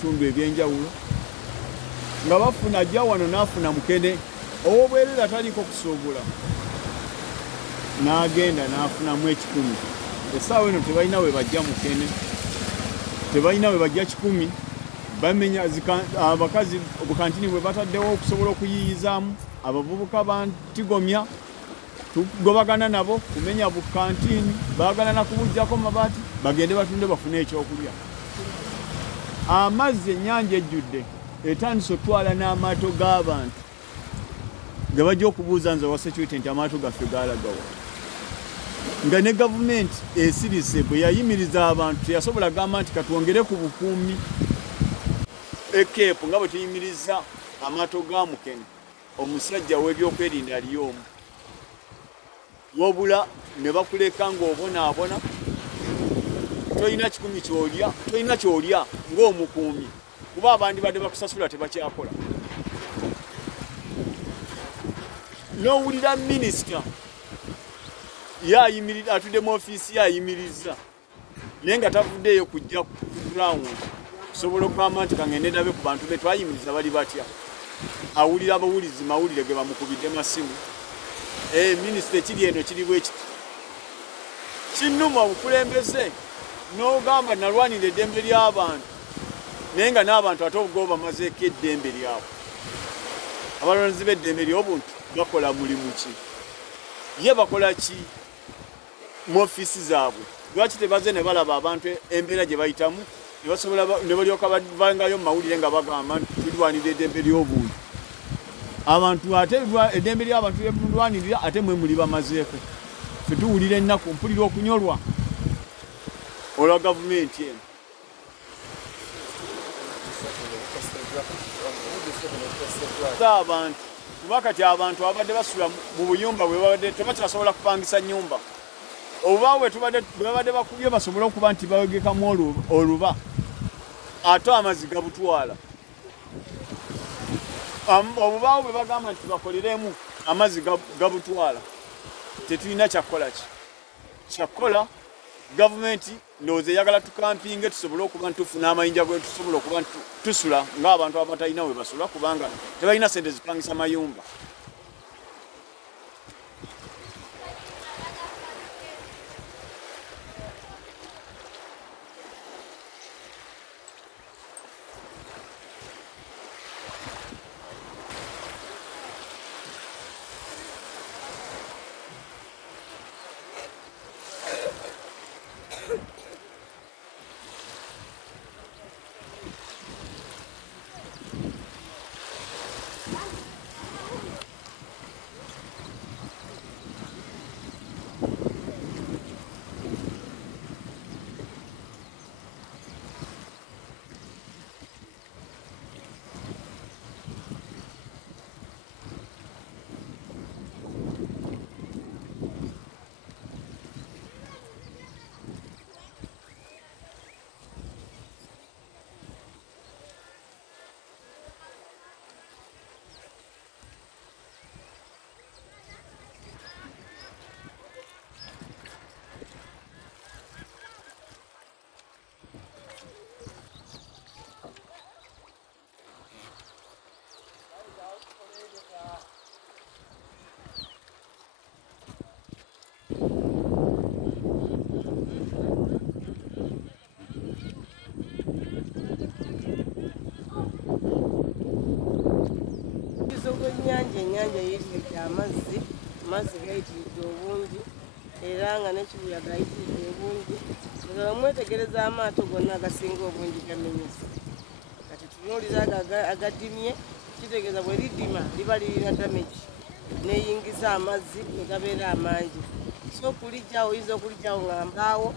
tundu ebyenjawulo nga bafuna ajja wano n'afuna mukene ow'obwerere ataliko kusuubula n'agenda n'afunamu 10. Essaawa eno tebalina we bajja mukene, tebalina we bajja 10. Bamenya abakazi obukantini bwe bataddewo okusobola okuyiyizaamu abavubuka bantigomya tugobagana nabo kumenya bukantini baagala nakubujjako mabaati bagende batunde bafune ekyokulya. Amazzi ennyanja ejjudde etandise otwala n'amaato g'abantu nga bajja okubuuza nze wa security nti amaato gaffe gaalagawa nga ne gavumenti esirise bwe yayimiriza abantu teyasobola gamba nti katwongere ku bukuumi ekeepu nga bwe tuyimiriza amaato ga mukene omusajja w'ebyokwerinda aliyo omu wabula ne bakuleka ng'obonaabona tolina 10 kyolya tolina kyolya ng'omukuumi kuba abandi badde bakusasula tebakyakola. N'owulira minisita yayimirira atudde mu ofiisi yayimiriza naye nga tavuddeeyo kujja ku ground kusobola okugamba nti kangende ndabe ku bantu be twayimiriza bali batya. Awulira abawulizi mawulire ge bamukubidde masimu. Minisita ekiri eno kiri bwe kiti kinnuma obukulembeze n'ogamba nalwanira eddembe ly'abantu naye nga n'abantu ate obugoba bamazeeko eddembe lyabo. Abalonzi b'eddembe ly'obuntu bakola mulimu ki? Ye bakola ki mu ofiisi zaabwe? Lwaki tebaze ne balaba abantu embeera gye bayitamu ne basobola ne balyoka bavangayo mu mawulire nga bagamba nti tulwanira eddembe ly'obuntu? Abantu ate eddembe ly'abantu lyemulwanirira ate mwe muli bamazeeko. Ffe tuwulira ennaku mpulira okunyolwa olwa gavumenti eno. Abantu kuba kati abantu abadde basula mu buyumba bwe babadde tebakyasobola kupangisa nnyumba oba bwe babadde bakubye basobole okuba nti bawegekamu oluba ate amazzi gabutwala. Obubaawo bwe bagamba nti bakoleremu amazzi gabutwala tetulina kyakukola ki kyakukola. Gavumenti ndowooza eyagala tukampinge tusobole okuba nti tufuna amayinja gwe tusobola okuba nti tusula ng'abantu abatalina we basula kubanga tebalina ssente zipangisa mayumba. Ennyanja yitiridde amazzi gayitiridde obungi era nga n'ekibuyaga yitiridde obungi. Nga bamwetegereza amaato gonna agasinga obungi gamenyese. Kati tunuulira agadimye kitegeeza bwe lidima liba lirina damage neeyingiza amazzi ne gabeera amangi. So okulijjawo oyinza okulijjawo nga mbaawo.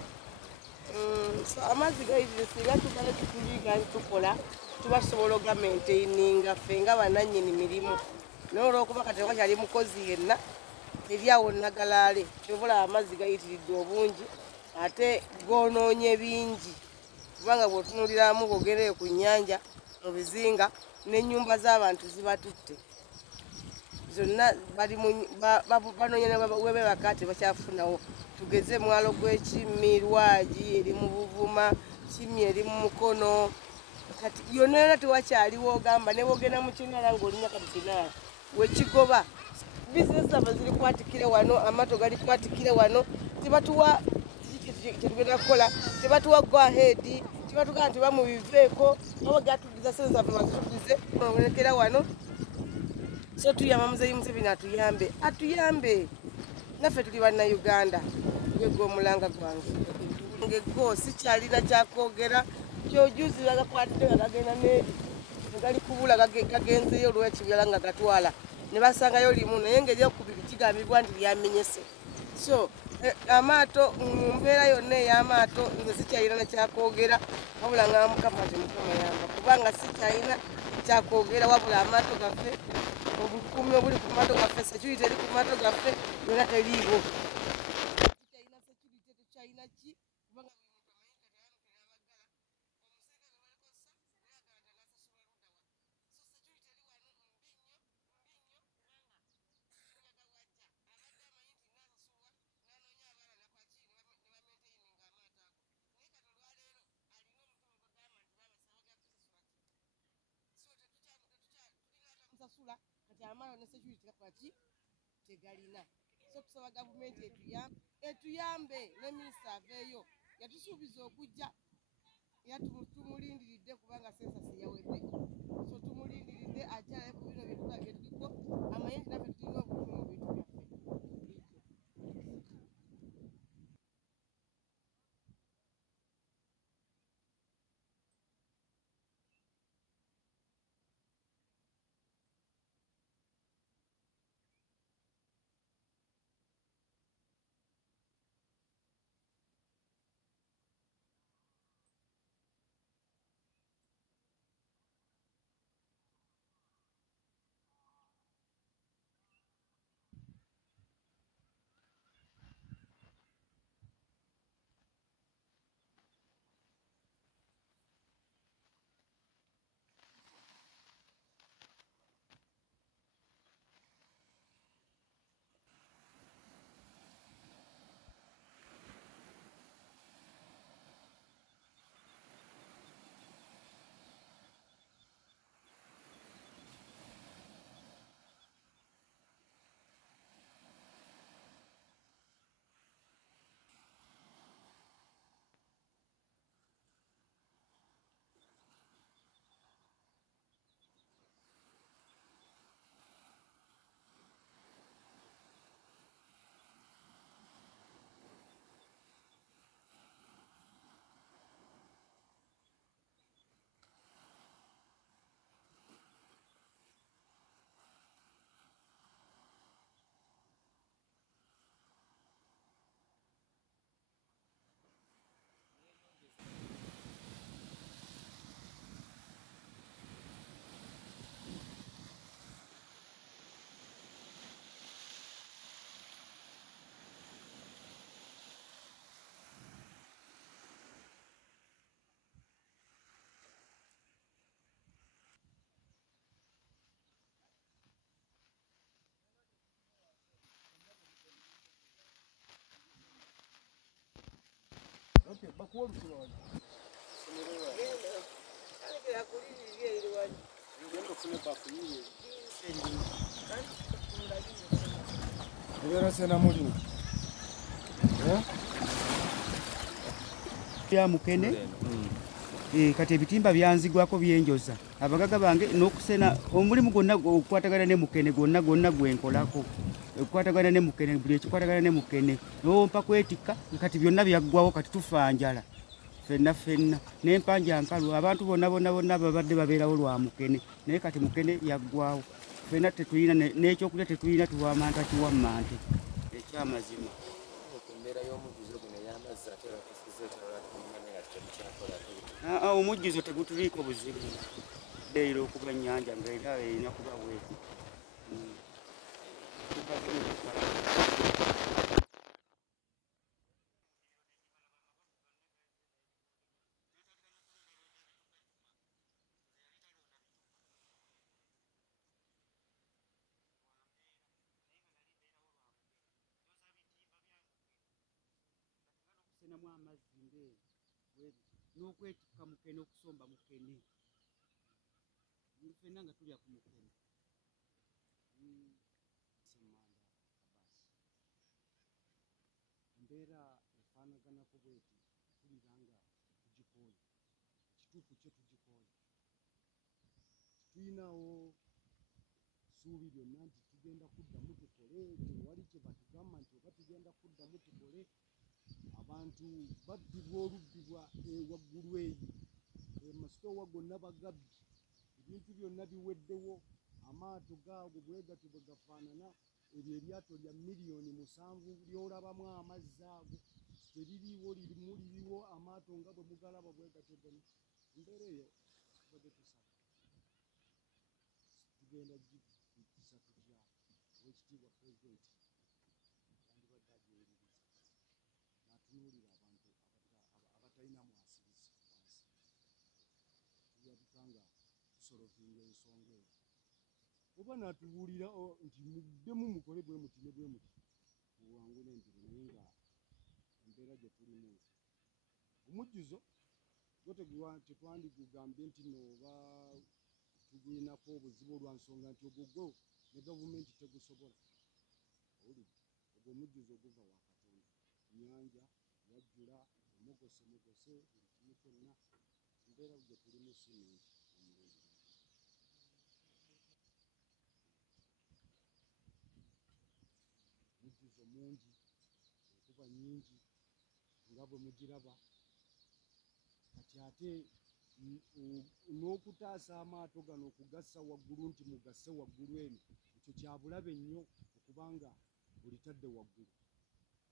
Amazzi gayitiridde singa tugale tukuliga tukola tuba tusobola ogamenteininga ffe nga bannannyini mirimu. N'olwokuba kati wakyali mukozi yenna eryawo nagalaale kyobula amazzi gayitiridde obungi ate goonoonye bingi kubanga bw'otunuuliramu bw'ogereye ku nnyanja mu bizinga n'ennyumba z'abantu zibatutte zonna banoonya webebaka tebakyafunawo. Tugeze mwalo gw'Ekimmi, Lwagi eri mu Buvuma, Kimmi eri mu Mukono, kati yonna tewakyaliwo ogamba ne bwogenda mu kinala ng'olinya kati kinala wekigoba bizinesi zaffe ziri kwatikire wano amaato gali kwatikire wano tebatuwa kyetugenda kukola tebatuwa go ahead tebatugaa nti bamubiveeko oba gatugiza sente zaffe bazituguze onekera wano so tuyamba muzeeyi Museveni atuyambe naffe tuli bannayuganda gwegwe omulanga gwange ngego sikyalina kyakwogera kyojuzi bagakwatidde nga gagenda neeri negali kubula gagenzeyo olwekibirala nga gatwala ne basangayo limu naye engeri okubiri kigambibwa nti lyamenyese so amaato mu mbeera yonna ey'amaato nze sikyalina nekyakwogera wabula nga Mukama ti Mukama yamba kubanga sikyalina kyakwogera wabula amaato gaffe obukuumi obuli ku maato gaffe security eri ku maato gaffe yonna teriiwo tukyalina security tukyalina ki kubanga sasula kati amaayo ne security gakwaki tegalina so tusaba gavumenti etuyambe ne minisita aveeyo yatusuubiza okujja era tumulindiridde kubanga sensasi yawedde so tumulindiridde ajjalayo ku bino byetuliko amayinji naffe tulina obutumu mu bintu byaffe ya mukene kati ebitimba byanzigwako byenjoza abagaga bange n'okusena omulimu gwonna okwatagana ne mukene gwonna gwenkolako okwatagana ne mukene buli ekikwatagana ne mukene n'ompa kwetikka kati byonna byaggwawo kati tufa njala fenna n'empanja nkalu abantu bonna babadde babeerawo lwa mukene naye kati mukene yaggwawo fenna tetulina n'ekyokulya tetulina tuwamanta kiwammante ekyamazima omujjuzo tegutuliiko buzibu deira okuba ennyanja ngaera erina kuba bweti senamu amazzi n'okwetikka mukene okusomba mukene ffenna nga tulya ku mukene. Ssemanda Abbas. Embeera efaanaganako bweti tulira nga tugikooye, ekituufu kyo tugikooye. Tulinawo ssuubi lyonna nti tugenda kuddamu tukole, tewali kye batugamba nti oba tugenda kuddamu tukole. Abantu babbibwa olubbibwa waggulu eyo, amasitoowa gonna bagabbi, ebintu byonna biweddewo, amaato gaago bwe gatyo bwe gafaanana. Eryo eryato lya miliyoni 7 lyolabamu amazzi ago teririiwo, liriwo amaato nga bwe mugalaba bwe gatyo gonna. Embeera eyo tubadde tusaba tugenda gikisa tutya Oweekitiibwa Pulezidenti yandibadde agyewuliriza n'atunuulira abantu abatalina mwasirizi wansi. Tulabika nga tusolovinga ensonga eyo. Oba n'atubuulira nti muddemu mukole bwe muti ne bwe muti muwangule embiro, naye nga embeera gye tulimu omujjuzo gwo tetwandigugambye nti nooba tulinako obuzibu olwa nsonga nti ogwo gwo ne gavumenti tegusobola. Owulire ogwo omujjuzo oguva wa Katonda. Ennyanja yajjula emugose buli kimu kyonna. Embeera gye tulimu si nnungi omulundi. Omujjuzo mungi, enkuba nnyingi nga bwe mugiraba. Kati ate n'okutaasa amaato gano okugassa waggulu nti mugasse waggulu eno, ekyo kya bulabe nnyo okubanga olitadde waggulu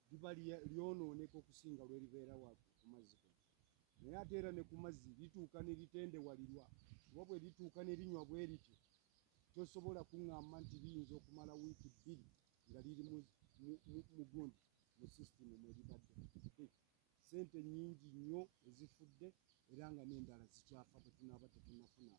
liba lyonooneka okusinga lweribeera ku mazzi kuno. Naye ate era ne ku mazzi lituuka ne litendewalirwa, kuba bwe lituuka ne linywa bwe lityo tosobola kuŋŋamba nti liyinza okumala wiiki 2 nga liri mugundi mu sisitimu mwe libadde. Ssente nnyingi nnyo ezifudde era nga n'endala zikyafa tetunaaba tetunafuna